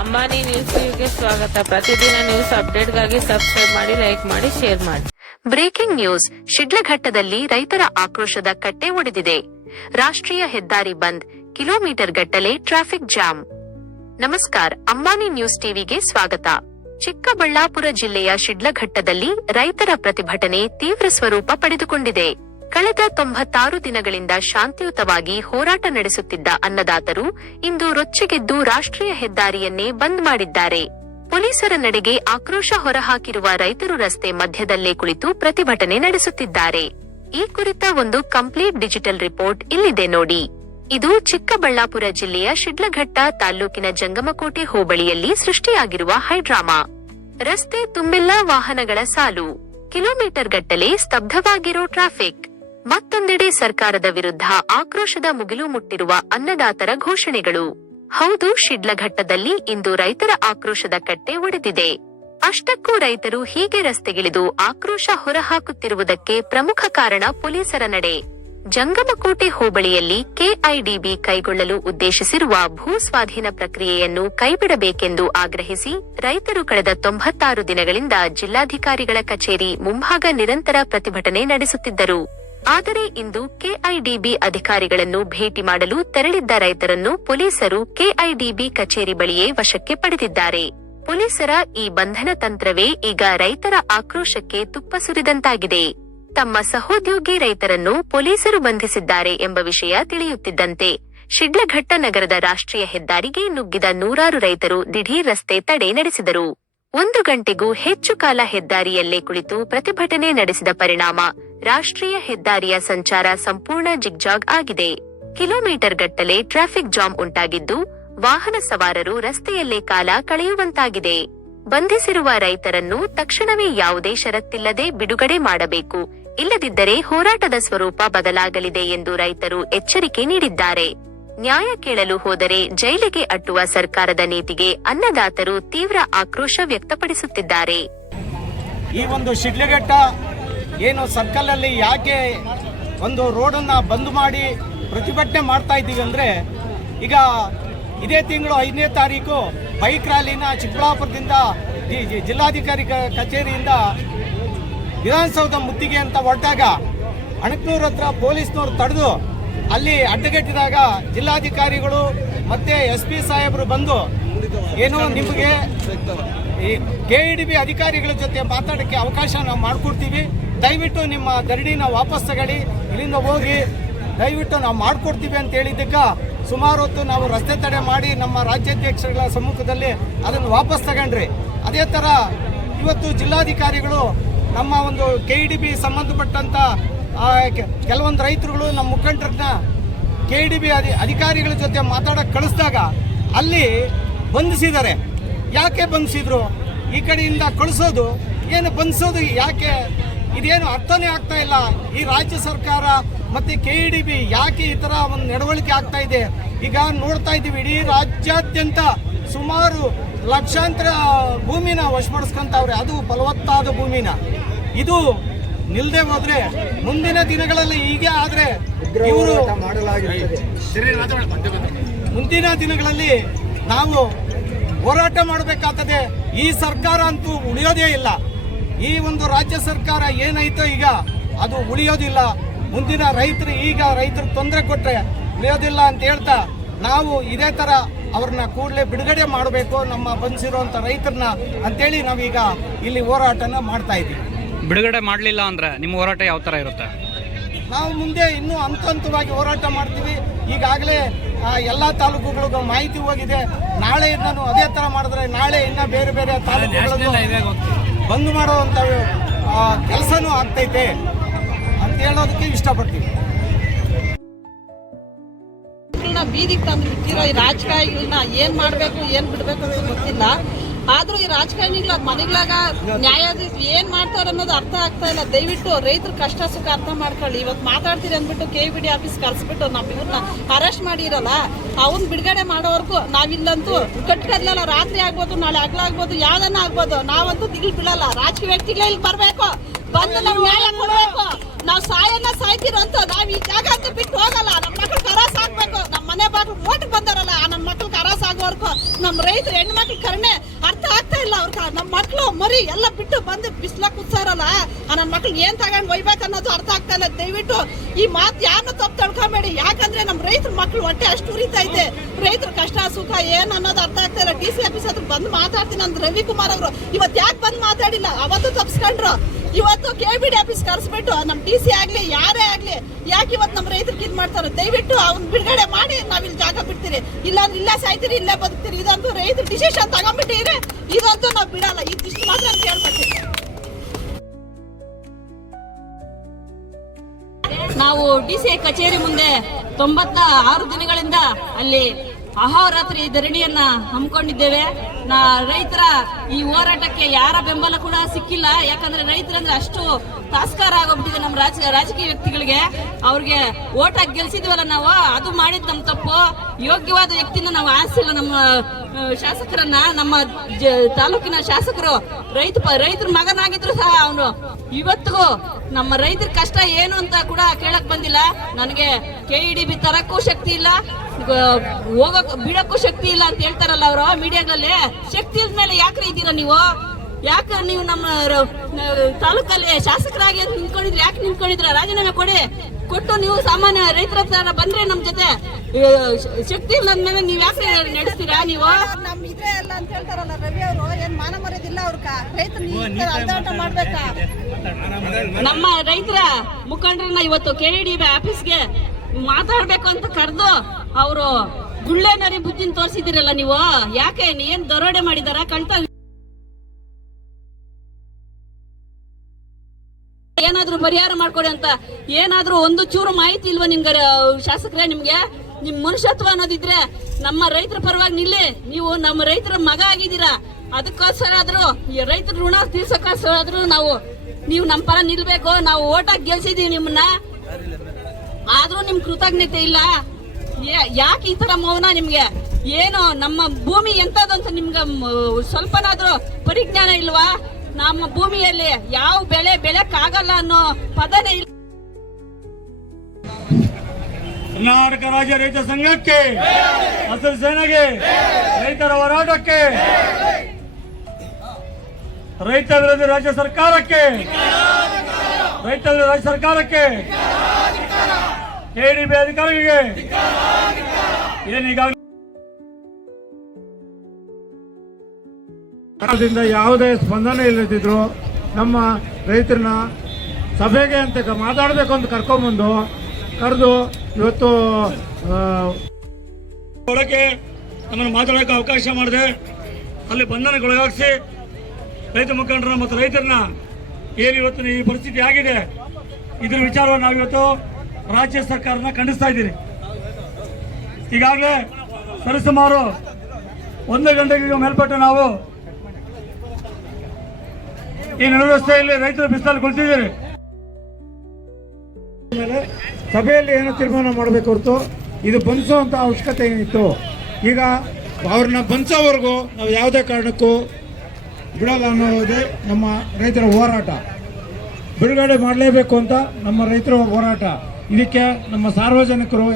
Ambani news ಟಿವಿಗೆ ಸ್ವಾಗತ. ಪ್ರತಿದಿನ ನ್ಯೂಸ್ ಅಪ್ಡೇಟ್ಗಾಗಿ ಸಬ್ಸ್ಕ್ರೈಬ್ ಮಾಡಿ, ಲೈಕ್ ಮಾಡಿ, ಶೇರ್ ಮಾಡಿ. Breaking news. ಶಿಡ್ಲಘಟ್ಟದಲ್ಲಿ ರೈತರ ಆಕ್ರೋಶದ ಕಟ್ಟೆ ಒಡೆದಿದೆ. ರಾಷ್ಟ್ರೀಯ ಹೆದ್ದಾರಿ ಬಂದ್, ಕಿಲೋಮೀಟರ್ ಗಟ್ಟಲೆ ಟ್ರಾಫಿಕ್ ಜಾಮ್. ನಮಸ್ಕಾರ, ಅಂಬಾನಿ ನ್ಯೂಸ್ ಟಿವಿಗೆ ಸ್ವಾಗತ. ಚಿಕ್ಕಬಳ್ಳಾಪುರ ಜಿಲ್ಲೆಯ ಶಿಡ್ಲಘಟ್ಟದಲ್ಲಿ ರೈತರ ಪ್ರತಿಭಟನೆ ತೀವ್ರ ಸ್ವರೂಪ ಪಡೆದುಕೊಂಡಿದೆ. ಕಳೆದ 96 ದಿನಗಳಿಂದ ಶಾಂತಿಯುತವಾಗಿ ಹೋರಾಟ ನಡೆಸುತ್ತಿದ್ದ ಅನ್ನದಾತರು ಇಂದು ರೊಚ್ಚಿಗೆದ್ದು ರಾಷ್ಟ್ರೀಯ ಹೆದ್ದಾರಿಯನ್ನೇ ಬಂದ್ ಮಾಡಿದ್ದಾರೆ. ಪೊಲೀಸರ ನಡೆಗೆ ಆಕ್ರೋಶ ಹೊರಹಾಕಿರುವ ರೈತರು ರಸ್ತೆ ಮಧ್ಯದಲ್ಲೇ ಕುಳಿತು ಪ್ರತಿಭಟನೆ ನಡೆಸುತ್ತಿದ್ದಾರೆ. ಈ ಕುರಿತ ಒಂದು ಕಂಪ್ಲೀಟ್ ಡಿಜಿಟಲ್ ರಿಪೋರ್ಟ್ ಇಲ್ಲಿದೆ ನೋಡಿ. ಇದು ಚಿಕ್ಕಬಳ್ಳಾಪುರ ಜಿಲ್ಲೆಯ ಶಿಡ್ಲಘಟ್ಟ ತಾಲ್ಲೂಕಿನ ಜಂಗಮಕೋಟೆ ಹೋಬಳಿಯಲ್ಲಿ ಸೃಷ್ಟಿಯಾಗಿರುವ ಹೈಡ್ರಾಮಾ. ರಸ್ತೆ ತುಂಬೆಲ್ಲ ವಾಹನಗಳ ಸಾಲು, ಕಿಲೋಮೀಟರ್ ಗಟ್ಟಲೆ ಸ್ತಬ್ಧವಾಗಿರೋ ಟ್ರಾಫಿಕ್. ಮತ್ತೊಂದೆಡೆ ಸರ್ಕಾರದ ವಿರುದ್ಧ ಆಕ್ರೋಶದ ಮುಗಿಲು ಮುಟ್ಟಿರುವ ಅನ್ನದಾತರ ಘೋಷಣೆಗಳು. ಹೌದು, ಶಿಡ್ಲಘಟ್ಟದಲ್ಲಿ ಇಂದು ರೈತರ ಆಕ್ರೋಶದ ಕಟ್ಟೆ ಒಡೆದಿದೆ. ಅಷ್ಟಕ್ಕೂ ರೈತರು ಹೀಗೆ ರಸ್ತೆಗಿಳಿದು ಆಕ್ರೋಶ ಹೊರಹಾಕುತ್ತಿರುವುದಕ್ಕೆ ಪ್ರಮುಖ ಕಾರಣ ಪೊಲೀಸರ ನಡೆ. ಜಂಗಮಕೋಟೆ ಹೋಬಳಿಯಲ್ಲಿ ಕೆಐಡಿಬಿ ಕೈಗೊಳ್ಳಲು ಉದ್ದೇಶಿಸಿರುವ ಭೂ ಸ್ವಾಧೀನ ಪ್ರಕ್ರಿಯೆಯನ್ನು ಕೈಬಿಡಬೇಕೆಂದು ಆಗ್ರಹಿಸಿ ರೈತರು ಕಳೆದ 96 ದಿನಗಳಿಂದ ಜಿಲ್ಲಾಧಿಕಾರಿಗಳ ಕಚೇರಿ ಮುಂಭಾಗ ನಿರಂತರ ಪ್ರತಿಭಟನೆ ನಡೆಸುತ್ತಿದ್ದರು. ಆದರೆ ಇಂದು ಕೆಐಡಿಬಿ ಅಧಿಕಾರಿಗಳನ್ನು ಭೇಟಿ ಮಾಡಲು ತೆರಳಿದ್ದ ರೈತರನ್ನು ಪೊಲೀಸರು ಕೆಐಡಿಬಿ ಕಚೇರಿ ಬಳಿಯೇ ವಶಕ್ಕೆ ಪಡೆದಿದ್ದಾರೆ. ಪೊಲೀಸರ ಈ ಬಂಧನ ತಂತ್ರವೇ ಈಗ ರೈತರ ಆಕ್ರೋಶಕ್ಕೆ ತುಪ್ಪ ಸುರಿದಂತಾಗಿದೆ. ತಮ್ಮ ಸಹೋದ್ಯೋಗಿ ರೈತರನ್ನು ಪೊಲೀಸರು ಬಂಧಿಸಿದ್ದಾರೆ ಎಂಬ ವಿಷಯ ತಿಳಿಯುತ್ತಿದ್ದಂತೆ ಶಿಡ್ಲಘಟ್ಟ ನಗರದ ರಾಷ್ಟ್ರೀಯ ಹೆದ್ದಾರಿಗೆ ನುಗ್ಗಿದ ನೂರಾರು ರೈತರು ದಿಢೀರ್ ರಸ್ತೆ ತಡೆ ನಡೆಸಿದರು. 1 ಗಂಟೆಗೂ ಹೆಚ್ಚು ಕಾಲ ಹೆದ್ದಾರಿಯಲ್ಲೇ ಕುಳಿತು ಪ್ರತಿಭಟನೆ ನಡೆಸಿದ ಪರಿಣಾಮ ರಾಷ್ಟ್ರೀಯ ಹೆದ್ದಾರಿಯ ಸಂಚಾರ ಸಂಪೂರ್ಣ ಜಿಗ್ಜಾಗ್ ಆಗಿದೆ. ಕಿಲೋಮೀಟರ್ ಗಟ್ಟಲೆ ಟ್ರಾಫಿಕ್ ಜಾಮ್ ಉಂಟಾಗಿದ್ದು ವಾಹನ ಸವಾರರು ರಸ್ತೆಯಲ್ಲೇ ಕಾಲ ಕಳೆಯುವಂತಾಗಿದೆ. ಬಂಧಿಸಿರುವ ರೈತರನ್ನು ತಕ್ಷಣವೇ ಯಾವುದೇ ಷರತ್ತಿಲ್ಲದೆ ಬಿಡುಗಡೆ ಮಾಡಬೇಕು, ಇಲ್ಲದಿದ್ದರೆ ಹೋರಾಟದ ಸ್ವರೂಪ ಬದಲಾಗಲಿದೆ ಎಂದು ರೈತರು ಎಚ್ಚರಿಕೆ ನೀಡಿದ್ದಾರೆ. ನ್ಯಾಯ ಕೇಳಲು ಹೋದರೆ ಜೈಲಿಗೆ ಅಟ್ಟುವ ಸರ್ಕಾರದ ನೀತಿಗೆ ಅನ್ನದಾತರು ತೀವ್ರ ಆಕ್ರೋಶ ವ್ಯಕ್ತಪಡಿಸುತ್ತಿದ್ದಾರೆ. ಈ ಒಂದು ಶಿಡ್ಲಘಟ್ಟ ಏನು ಸರ್ಕಲ್ ಅಲ್ಲಿ ಯಾಕೆ ಒಂದು ರೋಡನ್ನ ಬಂದ್ ಮಾಡಿ ಪ್ರತಿಭಟನೆ ಮಾಡ್ತಾ ಇದ್ದೀವಿ ಅಂದ್ರೆ, ಈಗ ಇದೇ ತಿಂಗಳು 5ನೇ ತಾರೀಕು ಬೈಕ್ ರ್ಯಾಲಿನ ಚಿಕ್ಕಬಳ್ಳಾಪುರದಿಂದ ಜಿಲ್ಲಾಧಿಕಾರಿ ಕಚೇರಿಯಿಂದ ವಿಧಾನಸೌಧ ಮುತ್ತಿಗೆ ಅಂತ ಹೊರಟಾಗ ಅಣಕನೂರ್ ಹತ್ರ ಪೊಲೀಸ್ನವರು ತಡೆದು ಅಲ್ಲಿ ಅಡ್ಡಗಟ್ಟಿದಾಗ ಜಿಲ್ಲಾಧಿಕಾರಿಗಳು ಮತ್ತೆ SP ಸಾಹೇಬರು ಬಂದು ಏನು ನಿಮಗೆ ಈ ಕೆಇಡಿಬಿ ಅಧಿಕಾರಿಗಳ ಜೊತೆ ಮಾತಾಡೋಕ್ಕೆ ಅವಕಾಶ ನಾವು ಮಾಡಿಕೊಡ್ತೀವಿ, ದಯವಿಟ್ಟು ನಿಮ್ಮ ಧರಣಿನ ವಾಪಸ್ ತಗೊಳ್ಳಿ, ಇಲ್ಲಿಂದ ಹೋಗಿ ದಯವಿಟ್ಟು ನಾವು ಮಾಡಿಕೊಡ್ತೀವಿ ಅಂತ ಹೇಳಿದ್ದಕ್ಕೆ ಸುಮಾರು ಹೊತ್ತು ನಾವು ರಸ್ತೆ ತಡೆ ಮಾಡಿ ನಮ್ಮ ರಾಜ್ಯಾಧ್ಯಕ್ಷಗಳ ಸಮ್ಮುಖದಲ್ಲಿ ಅದನ್ನು ವಾಪಸ್ ತಗೊಂಡ್ರಿ. ಅದೇ ಥರ ಇವತ್ತು ಜಿಲ್ಲಾಧಿಕಾರಿಗಳು ನಮ್ಮ ಒಂದು ಕೆಇಡಿಬಿ ಸಂಬಂಧಪಟ್ಟಂಥ ಕೆಲವೊಂದು ರೈತರುಗಳು ನಮ್ಮ ಮುಖಂಡರನ್ನ ಕೆಇಡಿಬಿ ಅಧಿಕಾರಿಗಳ ಜೊತೆ ಮಾತಾಡೋಕೆ ಕಳಿಸಿದಾಗ ಅಲ್ಲಿ ಬಂಧಿಸಿದ್ದಾರೆ. ಯಾಕೆ ಬಂಧಿಸಿದ್ರು? ಈ ಕಡೆಯಿಂದ ಕಳಿಸೋದು ಏನು, ಬಂಧಿಸೋದು ಯಾಕೆ? ಇದೇನು ಅರ್ಥನೇ ಆಗ್ತಾ ಇಲ್ಲ. ಈ ರಾಜ್ಯ ಸರ್ಕಾರ ಮತ್ತೆ ಕೆಇಡಿಬಿ ಯಾಕೆ ಈ ತರ ಒಂದು ನಡವಳಿಕೆ ಆಗ್ತಾ ಇದೆ? ಈಗ ನೋಡ್ತಾ ಇದ್ದೀವಿ, ಇಡೀ ರಾಜ್ಯಾದ್ಯಂತ ಸುಮಾರು ಲಕ್ಷಾಂತರ ಭೂಮಿನ ವಶಪಡಿಸ್ಕೊಂತವ್ರೆ, ಅದು ಫಲವತ್ತಾದ ಭೂಮಿನ. ಇದು ನಿಲ್ದೆ ಹೋದ್ರೆ ಮುಂದಿನ ದಿನಗಳಲ್ಲಿ ಹೀಗೆ ಆದ್ರೆ ಇವರು ಮುಂದಿನ ದಿನಗಳಲ್ಲಿ ನಾವು ಹೋರಾಟ ಮಾಡಬೇಕಾಗ್ತದೆ. ಈ ಸರ್ಕಾರ ಅಂತೂ ಉಳಿಯೋದೇ ಇಲ್ಲ. ಈ ಒಂದು ರಾಜ್ಯ ಸರ್ಕಾರ ಏನೈತೋ ಈಗ ಅದು ಉಳಿಯೋದಿಲ್ಲ. ಮುಂದಿನ ರೈತರು ತೊಂದರೆ ಕೊಟ್ಟರೆ ಉಳಿಯೋದಿಲ್ಲ ಅಂತ ಹೇಳ್ತಾ ನಾವು ಇದೇ ತರ ಅವ್ರನ್ನ ಕೂಡಲೇ ಬಿಡುಗಡೆ ಮಾಡಬೇಕು, ನಮ್ಮ ಬಂಧಿಸಿರುವಂತ ರೈತರನ್ನ ಅಂತೇಳಿ ನಾವೀಗ ಇಲ್ಲಿ ಹೋರಾಟನ ಮಾಡ್ತಾ ಇದ್ದೀವಿ. ಬಿಡುಗಡೆ ಮಾಡಲಿಲ್ಲ ಅಂದ್ರೆ ನಿಮ್ಮ ಹೋರಾಟ ಯಾವ ತರ ಇರುತ್ತೆ? ನಾವು ಮುಂದೆ ಇನ್ನೂ ಹಂತವಾಗಿ ಹೋರಾಟ ಮಾಡ್ತೀವಿ. ಈಗಾಗಲೇ ಎಲ್ಲ ತಾಲೂಕುಗಳಿಗೂ ಮಾಹಿತಿ ಹೋಗಿದೆ. ನಾಳೆ ನಾನು ಅದೇ ತರ ಮಾಡಿದ್ರೆ ನಾಳೆ ಇನ್ನ ಬೇರೆ ಬೇರೆ ತಾಲೂಕುಗಳನ್ನು ಬಂದ್ ಮಾಡುವಂತ ಕೆಲಸನೂ ಆಗ್ತೈತೆ ಅಂತ ಹೇಳೋದಕ್ಕೆ ಇಷ್ಟಪಡ್ತೀವಿ. ಬೀದಿಗೆ ತಂದು ಬಿಟ್ಟಿರೋ ಈ ರಾಜಕಾರಣಿಗಳನ್ನ ಏನ್ ಮಾಡ್ಬೇಕು ಏನ್ ಬಿಡ್ಬೇಕು ಅಂತ ಗೊತ್ತಿಲ್ಲ. ಆದ್ರೂ ಈ ರಾಜಕಾರಣಿಗಳ ಮನೆಗಳಾಗ ನ್ಯಾಯಾಧೀಶ ಏನ್ ಮಾಡ್ತಾರ ಅನ್ನೋದು ಅರ್ಥ ಆಗ್ತಾ ಇಲ್ಲ. ದಯವಿಟ್ಟು ರೈತರ ಕಷ್ಟ ಸುಖ ಅರ್ಥ ಮಾಡ್ಕೊಳ್ಳಿ. ಇವತ್ತು ಮಾತಾಡ್ತೀರಿ ಅಂದ್ಬಿಟ್ಟು ಕೆಇಬಿಡಿ ಆಫೀಸ್ ಕಳ್ಸಿಬಿಟ್ಟು ನಮ್ಮ ಇವ್ರನ್ನ ಅರೆಸ್ಟ್ ಮಾಡಿರಲ್ಲ, ಅವನ್ ಬಿಡುಗಡೆ ಮಾಡೋವರೆಗೂ ನಾವಿಲ್ಲಂತೂ ಕಟ್ಕದ್ಲಲ್ಲ. ರಾತ್ರಿ ಆಗ್ಬೋದು, ನಾಳೆ ಆಗ್ಲಾಗ್ಬೋದು, ಯಾವ್ದನ್ನ ಆಗ್ಬೋದು, ನಾವಂತೂ ದಿಗಿಲ್ ಬೀಳಲ್ಲ. ರಾಜಕೀಯ ವ್ಯಕ್ತಿಗಳೇ ಇಲ್ಲಿ ಬರ್ಬೇಕು, ಬಂದು ನಾವು ನ್ಯಾಯ ಕೊಡ್ಬೇಕು. ನಾವು ಸಾಯ್ತಿರೋಂತ ನಾವ್ ಈ ಜಾಗ ಅಂತ ಬಿಟ್ಟು ಹೋಗಲ್ಲ. ನಮ್ಮ ಮಕ್ಳು ಕರಾಸ್ ಆಗ್ಬೇಕು. ನಮ್ಮ ಮನೆ ಬಾಗಿಲು ಓಟ್ ಬಂದಾರಲ್ಲ, ನಮ್ಮ ಮಕ್ಳು ಕರಾಸ್ ಇದುವರೆಗೂ ನಮ್ಮ ರೈತರು ಹೆಣ್ಮಕ್ಳು ಕರ್ಣೆ ಅರ್ಥ ಆಗ್ತಾ ಇಲ್ಲ. ಅವ್ರಿಗೆ ನಮ್ಮ ಮಕ್ಳು ಮರಿ ಎಲ್ಲ ಬಿಟ್ಟು ಬಂದು ಬಿಸಿಲ ಕೂತಾರಲ್ಲ, ನನ್ನ ಮಕ್ಳು ಏನ್ ತಗೊಂಡು ಒಯ್ಬೇಕು ಅನ್ನೋದು ಅರ್ಥ ಆಗ್ತಾ ಇಲ್ಲ. ದಯವಿಟ್ಟು ಈ ಮಾತು ಯಾರನ್ನೂ ತಪ್ಪು ತಿಳ್ಕೊಬೇಡಿ. ಯಾಕಂದ್ರೆ ನಮ್ಮ ರೈತರ ಮಕ್ಳು ಹೊಟ್ಟೆ ಅಷ್ಟು ಉರಿತಾ ಇದೆ. ರೈತರ ಕಷ್ಟ ಸುಖ ಏನ್ ಅನ್ನೋದು ಅರ್ಥ ಆಗ್ತಾ ಇಲ್ಲ. DC ಆಫೀಸ್ ಹತ್ರ ಬಂದು ಮಾತಾಡ್ತೀನಿ ಅಂತ ರವಿಕುಮಾರ್ ಅವರು ಇವತ್ತು ಯಾಕೆ ಬಂದು ಮಾತಾಡಿಲ್ಲ? ಅವತ್ತು ತಪ್ಪಿಸ್ಕೊಂಡ್ರು. ಇವತ್ತು KBD ಆಫೀಸ್ ಕರೆಸ್ಬಿಟ್ಟು ನಮ್ಮ DC ಆಗ್ಲಿ ಯಾರೇ ಆಗ್ಲಿ ಯಾಕೆ ಇವತ್ತು ನಮ್ಮ ರೈತರಿಗೆ ಇದು ಮಾಡ್ತಾರೆ? ದಯವಿಟ್ಟು ಅವ್ನ ಬಿಡುಗಡೆ ಮಾಡಿ ನಾವಿಲ್ಲಿ ಜಾಗ ಬಿಡ್ತೀರಿ, ಇಲ್ಲಾಂದ್ರೆ ಇಲ್ಲೇ ಸಾಯ್ತೀರಿ, ಇಲ್ಲೇ ಬದುಕ್ತೀರಿ. ಇದಂತೂ ರೈತರು ಡಿಸಿಷನ್ ತಗೊಂಡ್ಬಿಟ್ಟಿದ್ರೆ ಇದಂತೂ ನಾವು ಬಿಡಲ್ಲ. ಇದಿಷ್ಟು ಮಾತ್ರ ಅಂತ ಹೇಳ್ಕೊತೀವಿ. ನಾವು DC ಕಚೇರಿ ಮುಂದೆ 96 ದಿನಗಳಿಂದ ಅಲ್ಲಿ ಅಹೋರಾತ್ರಿ ಧರಣಿಯನ್ನ ಹಮ್ಮಿಕೊಂಡಿದ್ದೇವೆ. ರೈತರ ಈ ಹೋರಾಟಕ್ಕೆ ಯಾರ ಬೆಂಬಲ ಕೂಡ ಸಿಕ್ಕಿಲ್ಲ. ಯಾಕಂದ್ರೆ ರೈತರಂದ್ರೆ ಅಷ್ಟು ತಾಸ್ಕಾರ ಆಗೋಗ್ಬಿಟ್ಟಿದೆ ನಮ್ಮ ರಾಜಕೀಯ ವ್ಯಕ್ತಿಗಳಿಗೆ. ಅವ್ರಿಗೆ ಓಟ್ ಹಾಕಿ ಗೆಲ್ಸಿದ್ವಲ್ಲ ನಾವು, ಅದು ಮಾಡಿದ್ ನಮ್ ತಪ್ಪು. ಯೋಗ್ಯವಾದ ವ್ಯಕ್ತಿನ ನಾವು ಆರಿಸಿಲ್ಲ. ನಮ್ಮ ಶಾಸಕರನ್ನ, ನಮ್ಮ ತಾಲೂಕಿನ ಶಾಸಕರು ರೈತರ ಮಗನಾಗಿದ್ರು ಸಹ ಅವನು ಇವತ್ತಿಗೂ ನಮ್ಮ ರೈತರ ಕಷ್ಟ ಏನು ಅಂತ ಕೂಡ ಕೇಳಕ್ ಬಂದಿಲ್ಲ. ನನಗೆ KEDB ತರಕ್ಕೂ ಶಕ್ತಿ ಇಲ್ಲ, ಹೋಗಕ್ ಬಿಡಕ್ಕೂ ಶಕ್ತಿ ಇಲ್ಲ ಅಂತ ಹೇಳ್ತಾರಲ್ಲ ಅವರು ಮೀಡಿಯಾಗಳಲ್ಲಿ. ಶಕ್ತಿ ಇದ್ಮೇಲೆ ಯಾಕ್ರೆ ಇದ್ದೀರಾ ನೀವು? ಯಾಕೆ ನೀವು ನಮ್ಮ ತಾಲೂಕಲ್ಲಿ ಶಾಸಕರಾಗಿ ನಿಂತ್ಕೊಂಡಿದ್ರಿ? ಯಾಕೆ ನಿಂತ್ಕೊಂಡಿದ್ರ? ರಾಜೀನಾಮೆ ಕೊಟ್ಟು ನೀವು ಸಾಮಾನ್ಯ ರೈತರ ಹತ್ರ ಬಂದ್ರೆ ನಮ್ ಜೊತೆ. ಶಕ್ತಿ ಇಲ್ಲದ್ಮೇಲೆ ನೀವ್ ಯಾಕೆ ನಡೆಸ್ತೀರಾ ನೀವು? ನಮ್ ಇದ್ರೆ ಎಲ್ಲ ಅಂತ ಹೇಳ್ತಾರಲ್ಲ ರವಿ ಅವರು, ಏನ್ ಮಾನ ಮರ್ಯಾದಿಲ್ಲ ಅವ್ರಕ? ರೈತರ ಅರ್ಧಾಟ ಮಾಡ್ಬೇಕಾ? ನಮ್ಮ ರೈತರ ಮುಖಂಡರನ್ನ ಇವತ್ತು KEDB ಆಫೀಸ್ಗೆ ಮಾತಾಡ್ಬೇಕು ಅಂತ ಕರೆದು ಅವರು ಗುಳ್ಳೆ ನರಿ ಬುದ್ಧಿನ ತೋರಿಸಿದಿರಲ್ಲ ನೀವು. ಯಾಕೆ ಏನ್ ದರೋಡೆ ಮಾಡಿದಾರ? ಏನಾದ್ರೂ ಪರಿಹಾರ ಮಾಡ್ಕೊಡಿ ಅಂತ ಏನಾದ್ರೂ ಒಂದು ಚೂರು ಮಾಹಿತಿ ಇಲ್ವಾ ನಿಮ್ಗೆ ಶಾಸಕರೇ? ನಿಮ್ಗೆ ನಿಮ್ ಮನುಷ್ಯತ್ವ ಅನ್ನೋದಿದ್ರೆ ನಮ್ಮ ರೈತರ ಪರವಾಗಿ ನಿಲ್ಲಿ. ನೀವು ನಮ್ಮ ರೈತರ ಮಗ ಆಗಿದ್ದೀರಾ. ಅದಕ್ಕೋಸ್ಕರ ಆದ್ರೂ ಈ ರೈತರ ಋಣ ತೀರ್ಸಕ್ಕೋಸ್ಕರ ಆದ್ರೂ ನೀವು ನಮ್ಮ ಪರ ನಿಲ್ಬೇಕು. ನಾವು ಓಟ್ ಹಾಕಿ ಗೆಲ್ಸಿದೀವಿ ನಿಮ್ಮನ್ನ, ಆದ್ರೂ ನಿಮ್ ಕೃತಜ್ಞತೆ ಇಲ್ಲ. ಯಾಕೆ ಈ ತರ ಮೌನ? ನಿಮ್ಗೆ ಏನು ನಮ್ಮ ಭೂಮಿ ಎಂತದ್ದು ಅಂತ ನಿಮ್ಗೆ ಸ್ವಲ್ಪನಾದ್ರೂ ಪರಿಜ್ಞಾನ ಇಲ್ವಾ? ನಮ್ಮ ಭೂಮಿಯಲ್ಲಿ ಯಾವ ಬೆಳೆ ಬೆಳೆಯಕ್ಕಾಗಲ್ಲ ಅನ್ನೋ ಪದನೇ ಇಲ್ಲ. ಕರ್ನಾಟಕ ರಾಜ್ಯ ರೈತ ಸಂಘಕ್ಕೆ, ಹಸಿರು ಸೇನೆಗೆ, ರೈತರ ಹೋರಾಟಕ್ಕೆ, ರೈತ ವಿರೋಧಿ ರಾಜ್ಯ ಸರ್ಕಾರಕ್ಕೆ, KEDB ಅಧಿಕಾರಿಗಳಿಗೆ ಏನೀಗಾಗಲೇ ಯಾವುದೇ ಸ್ಪಂದನೆ ಇಲ್ಲದಿದ್ರು ನಮ್ಮ ರೈತರನ್ನ ಸಭೆಗೆ ಅಂತ ಮಾತಾಡಬೇಕು ಅಂತ ಕರೆದು ಇವತ್ತು ಒಳಗೆ ನಮ್ಮನ್ನು ಮಾತಾಡೋಕೆ ಅವಕಾಶ ಮಾಡಿದೆ. ಅಲ್ಲಿ ಬಂಧನಗೊಳಗಾಗಿಸಿ ರೈತ ಮುಖಂಡರ ಮತ್ತು ರೈತರನ್ನ ಏನು ಇವತ್ತು ಈ ಪರಿಸ್ಥಿತಿ ಆಗಿದೆ, ಇದ್ರ ವಿಚಾರವನ್ನು ನಾವಿವತ್ತು ರಾಜ್ಯ ಸರ್ಕಾರನ ಖಂಡಿಸ್ತಾ ಇದ್ದೀರಿ. ಈಗಾಗಲೇ ಸರಿಸುಮಾರು 1 ಗಂಟೆಗೆ ಮೇಲ್ಪಟ್ಟು ನಾವು ಈ ವ್ಯವಸ್ಥೆಯಲ್ಲಿ ರೈತರು ಬಿಸಿಲಲ್ಲಿ ಕುಳಿತಿದ್ದೀರಿ. ಸಭೆಯಲ್ಲಿ ಏನೋ ತೀರ್ಮಾನ ಮಾಡಬೇಕು ಹೊರತು ಇದು ಬಂಧಿಸುವಂತ ಅವಶ್ಯಕತೆ ಏನಿತ್ತು. ಈಗ ಅವ್ರನ್ನ ಬಂಧಿಸೋವರೆಗೂ ನಾವು ಯಾವುದೇ ಕಾರಣಕ್ಕೂ ಬಿಡಲ್ಲ ಅನ್ನೋದೇ ನಮ್ಮ ರೈತರ ಹೋರಾಟ. ಬಿಡುಗಡೆ ಮಾಡಲೇಬೇಕು ಅಂತ ನಮ್ಮ ರೈತರ ಹೋರಾಟ. ಇದಕ್ಕೆ ನಮ್ಮ ಸಾರ್ವಜನಿಕರು